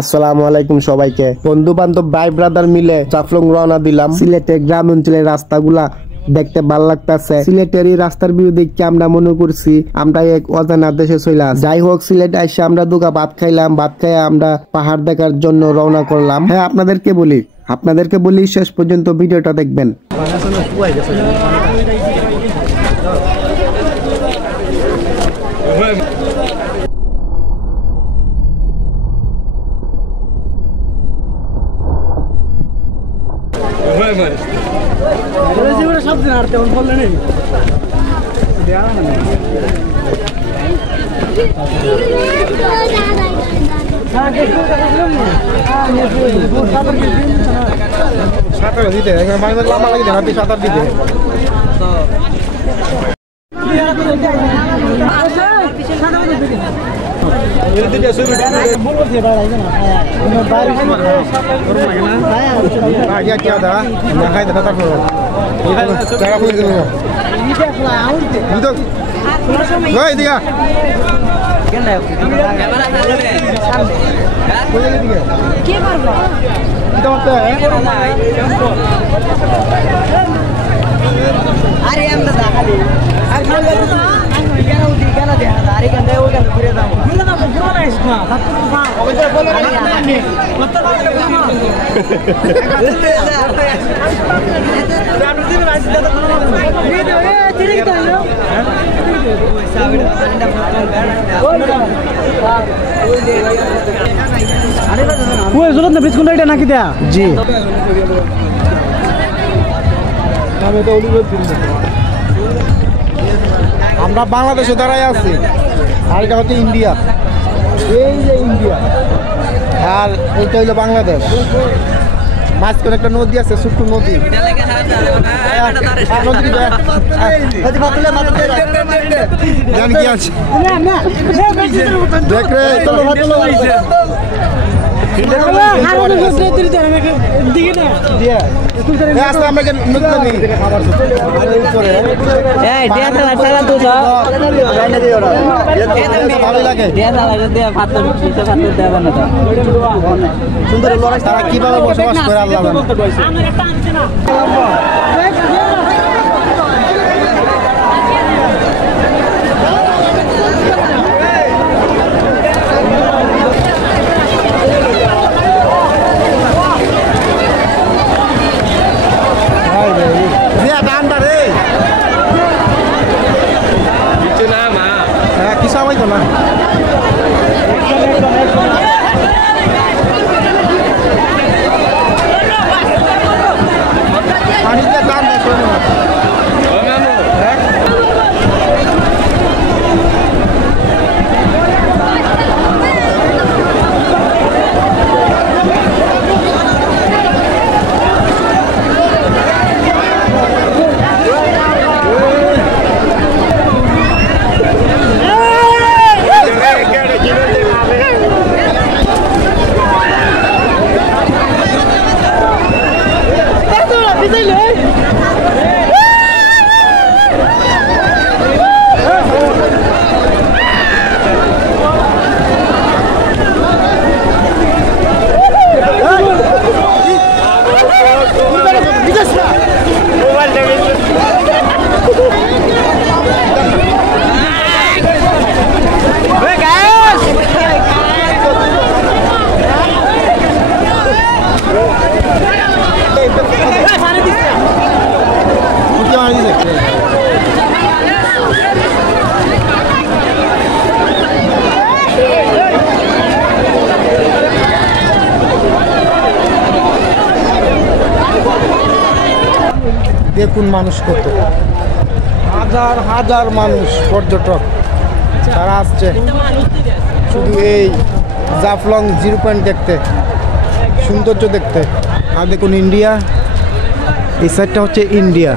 আসসালামু আলাইকুম সবাইকে। বন্ধু বান্ধব ভাই ব্রাদার মিলে জাফলং রওনা দিলাম। সিলেটের গ্রাম অঞ্চলের রাস্তাগুলা দেখতে ভালো লাগতেছে। সিলেটের এই রাস্তার ভিউ দেখে আমরা মনে করছি আমরা এক অজানা দেশে চলে আসি। যাই হোক, সিলেট এসে আমরা দুগা ভাত খাইলাম। ভাত খাই আমরা পাহাড় দেখার জন্য রওনা করলাম। হ্যাঁ, আপনাদেরকে বলি শেষ পর্যন্ত ভিডিওটা দেখবেন। সাঁতার দিতে লাম্বা লাগে হাতে সাঁতার দিতে নাকি দেয়া জি আমরা বাংলাদেশে দাঁড়াই আছি, আর এটা হচ্ছে ইন্ডিয়া। এই যে ইন্ডিয়া আর এইটা হইলো বাংলাদেশ। মাঝখানে একটা নদী আছে, ছোট্ট নদী। কি আছে দেখ রে, সুন্দর তারা কিভাবে বসবাস করে আল্লাহ দেখুন মানুষ কত, হাজার হাজার মানুষ পর্যটক তারা আসছে শুধু এই জাফলং 0 পয়েন্ট দেখতে, সৌন্দর্য দেখতে। আর দেখুন ইন্ডিয়া, এই সাইডটা হচ্ছে ইন্ডিয়া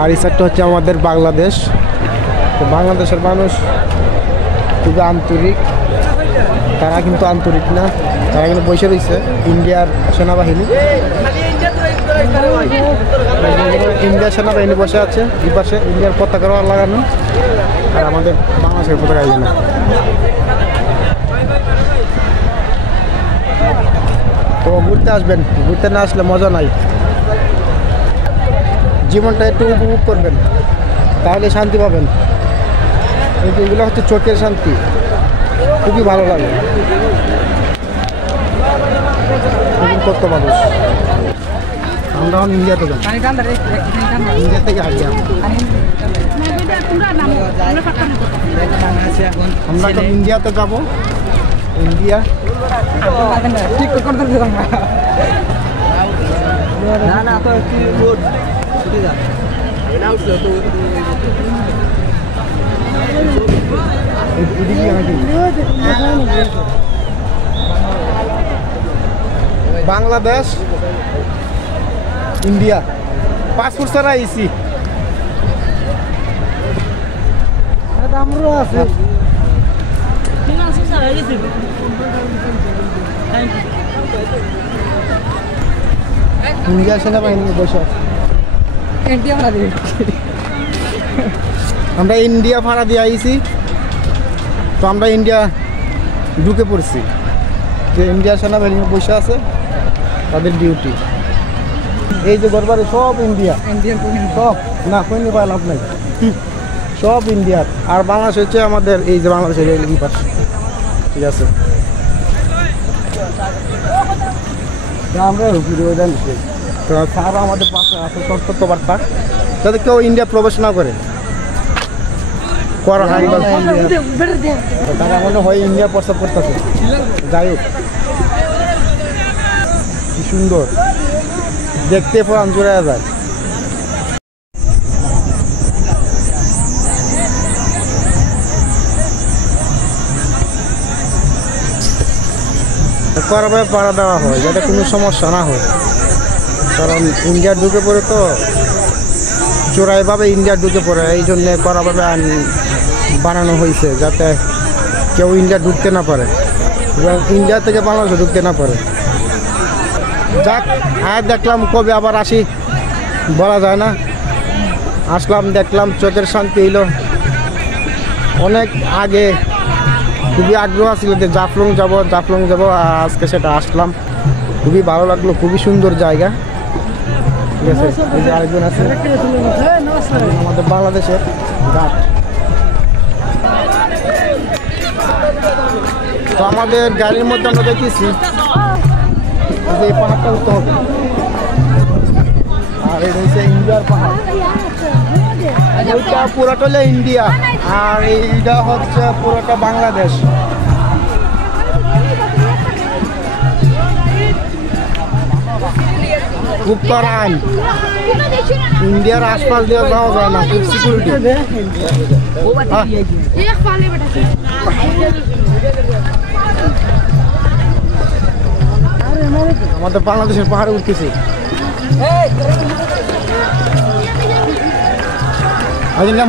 আর এই সাইডটা হচ্ছে আমাদের বাংলাদেশ। তো বাংলাদেশের মানুষ খুবই আন্তরিক, তারা কিন্তু আন্তরিক না, তারা কিন্তু বসে রয়েছে ইন্ডিয়ার সেনাবাহিনী। ইন্ডিয়ার সেনাবাহিনী বসে আছে, এই পাশে ইন্ডিয়ার পতাকা লাগানো আর আমাদের বাংলাদেশের পতাকা না। তো ঘুরতে আসবেন, ঘুরতে না আসলে মজা নাই। জীবনটা একটু উপভোগ করবেন, তাহলে শান্তি পাবেন। এগুলো হচ্ছে চোখের শান্তি, খুবই ভালো লাগে। কত মানুষ। আমরা ইন্ডিয়াতে যাই, ইন্ডিয়া থেকে আসলাম। আমরা তো ইন্ডিয়াতে যাব, ইন্ডিয়া। বাংলাদেশ, ইন্ডিয়া, পাসপোর্ট ছাড়া আইসি। আমরাও আছে। ইন্ডিয়া সেনাবাহিনী বসে আছে। আমরা ইন্ডিয়া ভাড়া দিয়ে আইছি, তো আমরা ইন্ডিয়া ঢুকে পড়ছি। যে ইন্ডিয়া সেনাবাহিনী বসে আছে, তাদের ডিউটি। এই যে গরবারে সব ইন্ডিয়া, সব না কইনি পায় লাভ নাই, সব ইন্ডিয়ার। আর বাংলাদেশ হচ্ছে আমাদের এই যে বাংলাদেশের এই পাশে, ঠিক আছে। আমরা তো স্যার আমাদের পাশে আছে সতর্কবার্তা, যাতে কেউ ইন্ডিয়া প্রবেশ না করে। করা হয় তারা মনে হয় ইন্ডিয়া প্রস্তাব করতেছে। যাই হোক, কি সুন্দর দেখতে, প্রাণ জুড়ে যায়। করবে পাড়া দেওয়া হয় যাতে কোনো সমস্যা না হয়, কারণ ইন্ডিয়া ঢুকে পড়ে তো চোরাইভাবে ইন্ডিয়া ঢুকে পড়ে, এই জন্যে কড়াভাবে বানানো হয়েছে যাতে কেউ ইন্ডিয়া ঢুকতে না পারে এবং ইন্ডিয়া থেকে বাংলাদেশে ঢুকতে না পারে। যাক, আর দেখলাম কবে আবার আসি বলা যায় না। আসলাম, দেখলাম, চোখের শান্তি হইল। অনেক আগে খুবই আগ্রহ ছিল যে জাফলং যাব, আর আজকে সেটা আসলাম। খুবই ভালো লাগলো, খুবই সুন্দর জায়গা, ঠিক আছে। এই যে আরেকজন আছে আমাদের বাংলাদেশের গার্ড। তো আমাদের গাড়ির মধ্যে আমরা দেখেছি যে এই পাহাড়টা উঠতে হবে, আর এটা হচ্ছে ইন্ডিয়ার পাহাড়। ওইটা পুরোটা হলো ইন্ডিয়া, আর এইটা হচ্ছে পুরোটা বাংলাদেশ। খুব কড়া আইন, ইন্ডিয়ার আশপাশ দিয়ে যাওয়া যায় না, খুব সিকিউরিটি। আমাদের বাংলাদেশের পাহাড়ে উঠতেছি।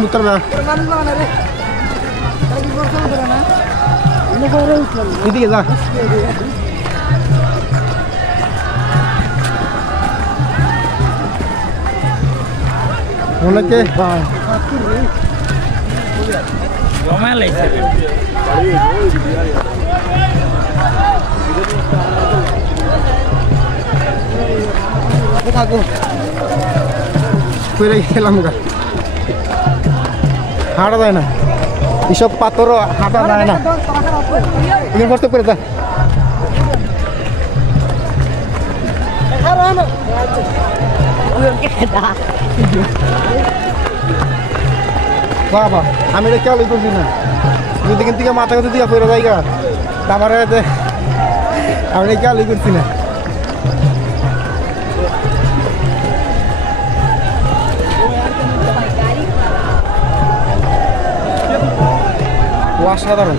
উত্তর এদিকে যা, অনেকে খেলাম গা, হাঁটা যায় না, এসব পাথরও হাঁটা যায় না। কষ্ট করে যা, বাবা আমি এটা কেউ করছি না, যদি কিন্তু মাথা কথা দিয়ে ফেরো জায়গা আমার আমি কেউ করছি না। অসাধারণ।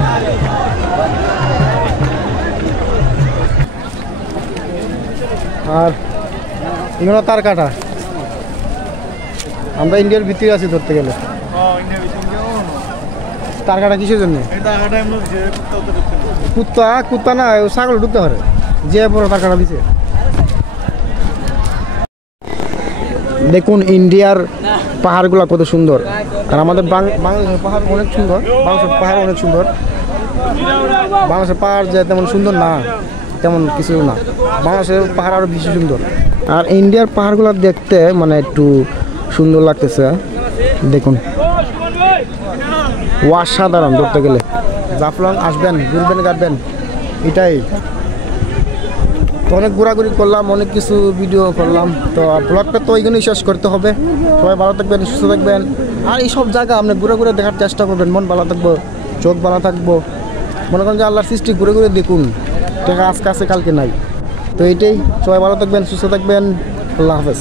আর এগুলো তার কাটা, আমরা ইন্ডিয়ার ভিতরে আছি ধরতে গেলে। তার কাটা কিসের জন্য? কুত্তা কুত্তা না, ছাগল ঢুকতে পারে, যে বড় তার কাটা দিছে। দেখুন ইন্ডিয়ার পাহাড়গুলো কত সুন্দর, আর আমাদের বাংলাদেশের পাহাড় অনেক সুন্দর। বাংলাদেশের পাহাড় অনেক সুন্দর, বাংলাদেশের পাহাড় যে তেমন সুন্দর না, তেমন কিছু না। বাংলাদেশের পাহাড় আরও বেশি সুন্দর। আর ইন্ডিয়ার পাহাড়গুলো দেখতে মানে একটু সুন্দর লাগতেছে। দেখুন অসাধারণ ধরতে গেলে। জাফলং আসবেন, ঘুরবেন গাড়বেন, এটাই। তো অনেক ঘোরাঘুরি করলাম, অনেক কিছু ভিডিও করলাম। তো ব্লগটা তো এইখানেই শেষ করতে হবে। সবাই ভালো থাকবেন, সুস্থ থাকবেন। আর এইসব জায়গা আপনি ঘুরে ঘুরে দেখার চেষ্টা করবেন, মন ভালো থাকবো, চোখ ভালো থাকবো। মনে করেন যে আল্লাহর সৃষ্টি ঘুরে ঘুরে দেখুন, টাকা আজকে আছে কালকে নাই। তো এইটাই, সবাই ভালো থাকবেন, সুস্থ থাকবেন। আল্লাহ হাফেজ।